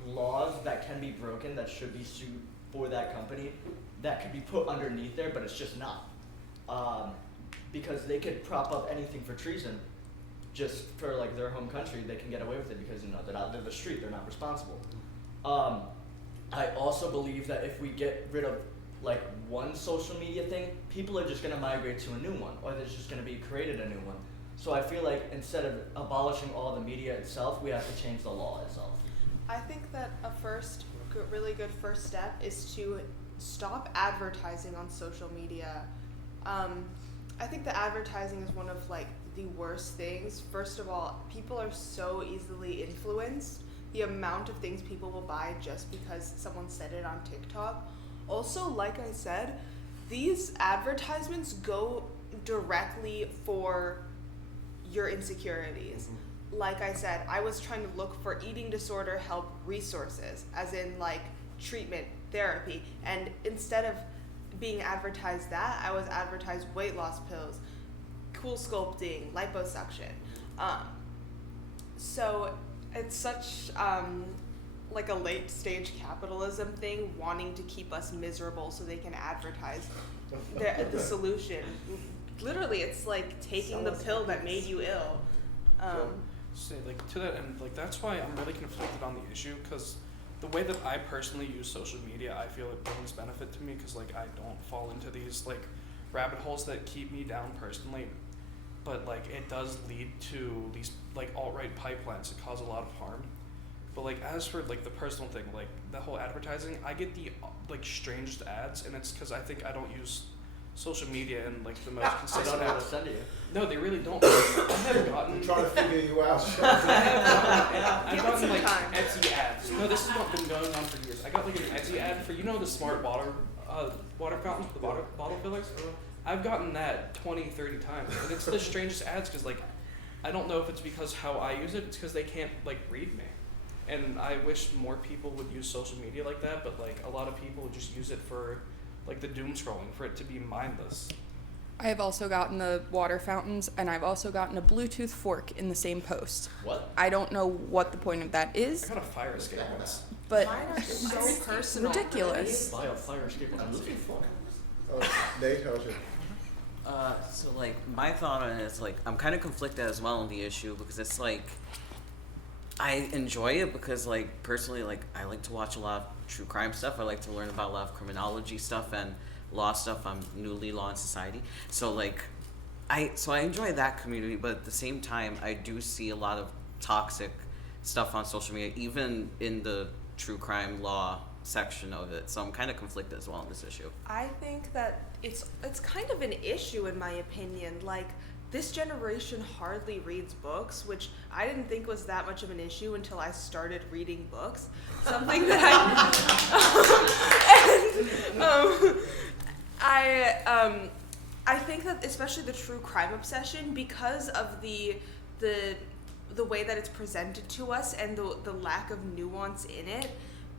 laws that can be broken that should be sued for that company that could be put underneath there, but it's just not. Because they could prop up anything for treason just for their home country. They can get away with it because they're the street, they're not responsible. I also believe that if we get rid of one social media thing, people are just going to migrate to a new one, or there's just going to be created a new one. So I feel like instead of abolishing all the media itself, we have to change the law itself. I think that a really good first step is to stop advertising on social media. I think that advertising is one of the worst things. First of all, people are so easily influenced. The amount of things people will buy just because someone said it on TikTok. Also, like I said, these advertisements go directly for your insecurities. Mm-hmm. Like I said, I was trying to look for eating disorder help resources, as in treatment, therapy, and instead of being advertised that, I was advertised weight loss pills, cool sculpting, liposuction. So it's such a late stage capitalism thing, wanting to keep us miserable so they can advertise the solution. Literally, it's like taking the pill that made you ill. To that end, that's why I'm really conflicted on the issue, because the way that I personally use social media, I feel it brings benefit to me, because I don't fall into these rabbit holes that keep me down personally, but it does lead to these alt-right pipelines that cause a lot of harm. But as for the personal thing, the whole advertising, I get the strangest ads, and it's because I think I don't use social media in the most consistent. They don't know how to send you. No, they really don't. I have gotten. I'm trying to figure you out. I've gotten Etsy ads. No, this has been going on for years. I got an Etsy ad for the smart water fountains, the bottle fillers. I've gotten that 20, 30 times, and it's the strangest ads because I don't know if it's because how I use it. It's because they can't read me, and I wish more people would use social media like that. But a lot of people just use it for the doom scrolling, for it to be mindless. I have also gotten the water fountains, and I've also gotten a Bluetooth fork in the same post. What? I don't know what the point of that is. I got a fire escape once. But mine are so personal. Ridiculous. Buy a fire escape on Bluetooth phone. Nate, how's you? My thought on it is I'm kind of conflicted as well on the issue, because it's I enjoy it because, like, personally, like, I like to watch a lot of true crime stuff. I like to learn about a lot of criminology stuff and law stuff. I'm newly law and society, so like, I enjoy that community. But at the same time, I do see a lot of toxic stuff on social media, even in the true crime law section of it. So I'm kind of conflicted as well on this issue. I think that it's kind of an issue in my opinion. Like, this generation hardly reads books, which I didn't think was that much of an issue until I started reading books. Something that I think that especially the true crime obsession, because of the way that it's presented to us and the lack of nuance in it,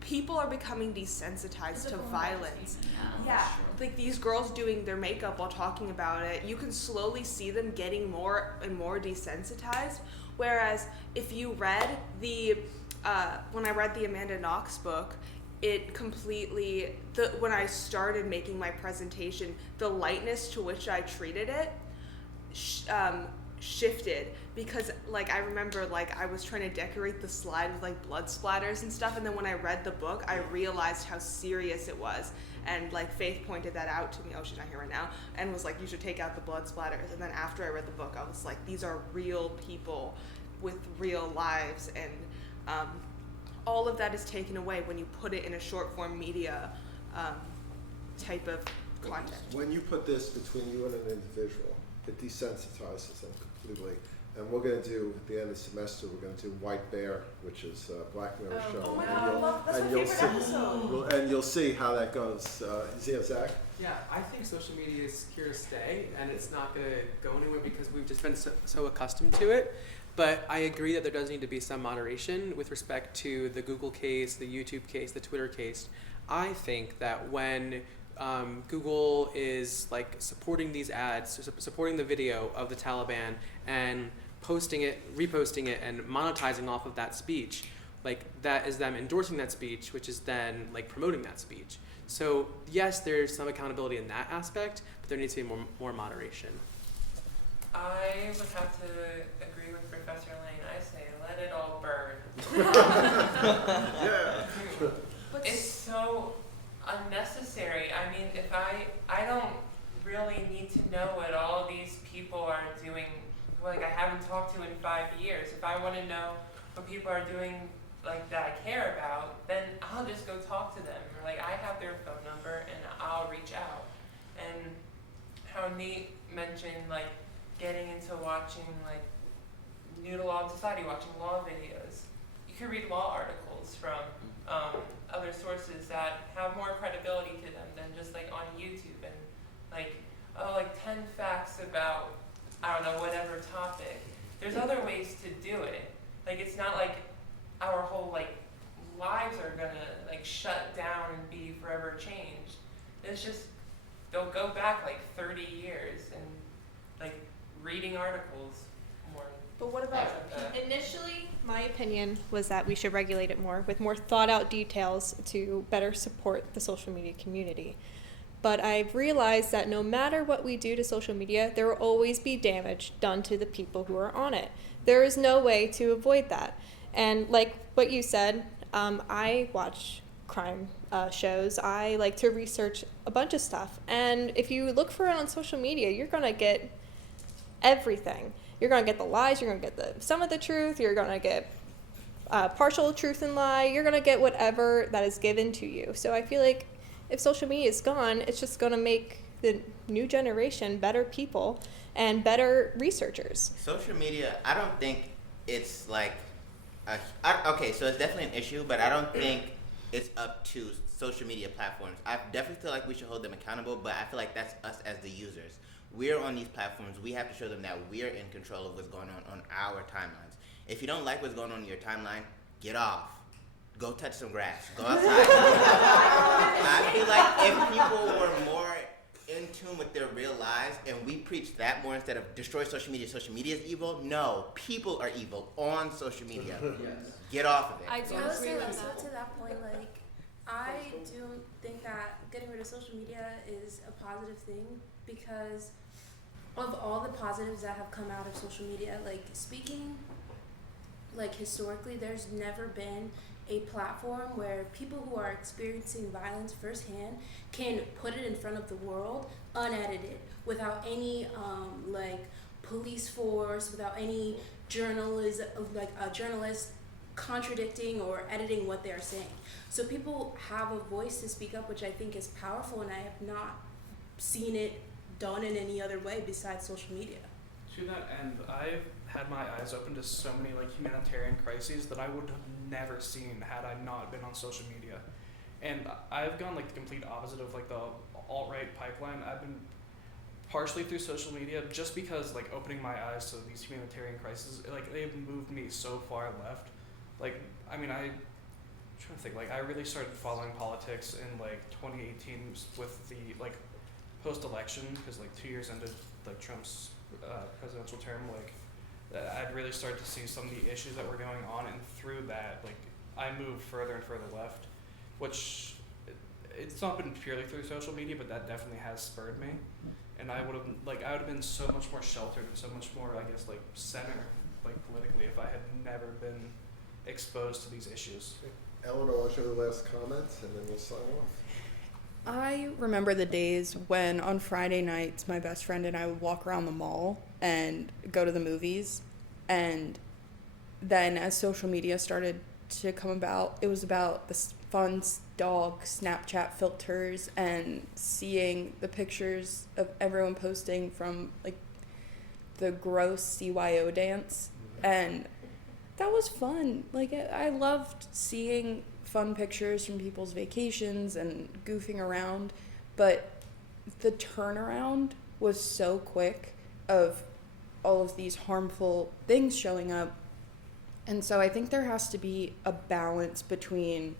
people are becoming desensitized to violence. Yeah, like these girls doing their makeup while talking about it, you can slowly see them getting more and more desensitized. Whereas if you read when I read the Amanda Knox book, it completely, when I started making my presentation, the lightness to which I treated it shifted, because like I remember like I was trying to decorate the slide with like blood splatters and stuff, and then when I read the book I realized how serious it was, and like Faith pointed that out to me, oh she's not here right now, and was like, you should take out the blood splatters. And then after I read the book I was like, these are real people with real lives, and all of that is taken away when you put it in a short form media type of content. When you put this between you and an individual, it desensitizes them completely. And we're going to do, at the end of the semester, we're going to do White Bear, which is a Black Mirror show. Oh my God, that's my favorite episode. And you'll see how that goes. Zach? Yeah, I think social media is here to stay, and it's not going to go anywhere because we've just been so accustomed to it. But I agree that there does need to be some moderation with respect to the Google case, the YouTube case, the Twitter case. I think that when Google is like supporting these ads, supporting the video of the Taliban and posting it, reposting it, and monetizing off of that speech, like that is them endorsing that speech, which is then like promoting that speech. So yes, there's some accountability in that aspect, but there needs to be more moderation. I would have to agree with Professor Lane. I say let it all burn. Yeah. It's so unnecessary. I mean, if I don't really need to know what all these people are doing, like I haven't talked to in 5 years. If I want to know what people are doing like that I care about, then I'll just go talk to them. Or like I have their phone number and I'll reach out. And how Nate mentioned like getting into watching like New to Law and Society, watching law videos. You can read law articles from other sources that have more credibility to them than just like on YouTube and like, oh, like 10 facts about, I don't know, whatever topic. There's other ways to do it. Like it's not like our whole like lives are gonna like shut down and be forever changed. It's just, they'll go back like 30 years and like reading articles more. But what about Initially, my opinion was that we should regulate it more with more thought out details to better support the social media community. But I've realized that no matter what we do to social media, there will always be damage done to the people who are on it. There is no way to avoid that. And like what you said, I watch crime shows. I like to research a bunch of stuff. And if you look for it on social media, you're going to get everything. You're going to get the lies, you're going to get some of the truth, you're going to get partial truth and lie, you're going to get whatever that is given to you. So I feel like if social media is gone, it's just going to make the new generation better people and better researchers. Social media, I don't think it's like, okay, so it's definitely an issue, but I don't think it's up to social media platforms. I definitely feel like we should hold them accountable, but I feel like that's us as the users. We're on these platforms. We have to show them that we're in control of what's going on our timelines. If you don't like what's going on in your timeline, get off. Go touch some grass. Go outside. I feel like if people were more in tune with their real lives and we preach that more instead of destroy social media is evil, no, people are evil on social media. Yes. Get off of it. I do agree with that. To that point, like, I do think that getting rid of social media is a positive thing because of all the positives that have come out of social media, like speaking like historically, there's never been a platform where people who are experiencing violence firsthand can put it in front of the world unedited, without any like police force, without any journalist, like a journalist contradicting or editing what they're saying. So people have a voice to speak up, which I think is powerful, and I have not seen it done in any other way besides social media. To that end, I've had my eyes open to so many like humanitarian crises that I would have never seen had I not been on social media. And I've gone like the complete opposite of like the alt-right pipeline. I've been partially through social media just because like opening my eyes to these humanitarian crises, like they've moved me so far left. Like, I mean, I'm trying to think, like I really started following politics in like 2018 with the like post-election, because like 2 years into like Trump's presidential term, like I'd really started to see some of the issues that were going on, and through that, like I moved further and further left, which it's not been purely through social media, but that definitely has spurred me. And I would have been so much more sheltered and so much more, I guess, like center, like politically, if I had never been exposed to these issues. Eleanor, what's your last comments, and then we'll sign off. I remember the days when on Friday nights my best friend and I would walk around the mall and go to the movies, and then as social media started to come about, it was about the fun dog Snapchat filters and seeing the pictures of everyone posting from like the gross CYO dance, and that was fun. Like I loved seeing fun pictures from people's vacations and goofing around, but the turnaround was so quick of all of these harmful things showing up. And so I think there has to be a balance between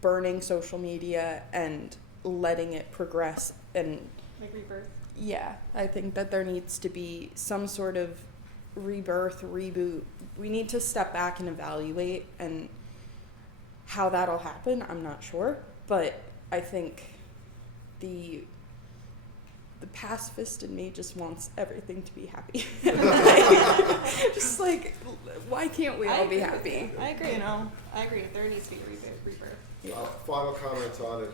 burning social media and letting it progress and Like rebirth. yeah, I think that there needs to be some sort of rebirth, reboot. We need to step back and evaluate, and how that'll happen, I'm not sure, but I think the pacifist in me just wants everything to be happy. Just like, why can't we all be happy? I agree. I agree. There needs to be a rebirth. Final comments on it.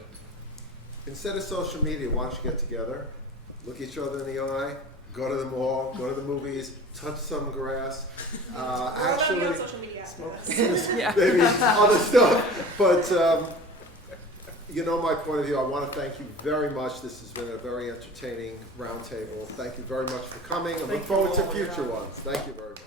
Instead of social media, why don't you get together, look each other in the eye, go to the mall, go to the movies, touch some grass. Actually, on social media maybe other stuff. But you know my point of view. I want to thank you very much. This has been a very entertaining roundtable. Thank you very much for coming, and look forward to future ones. Thank you very much.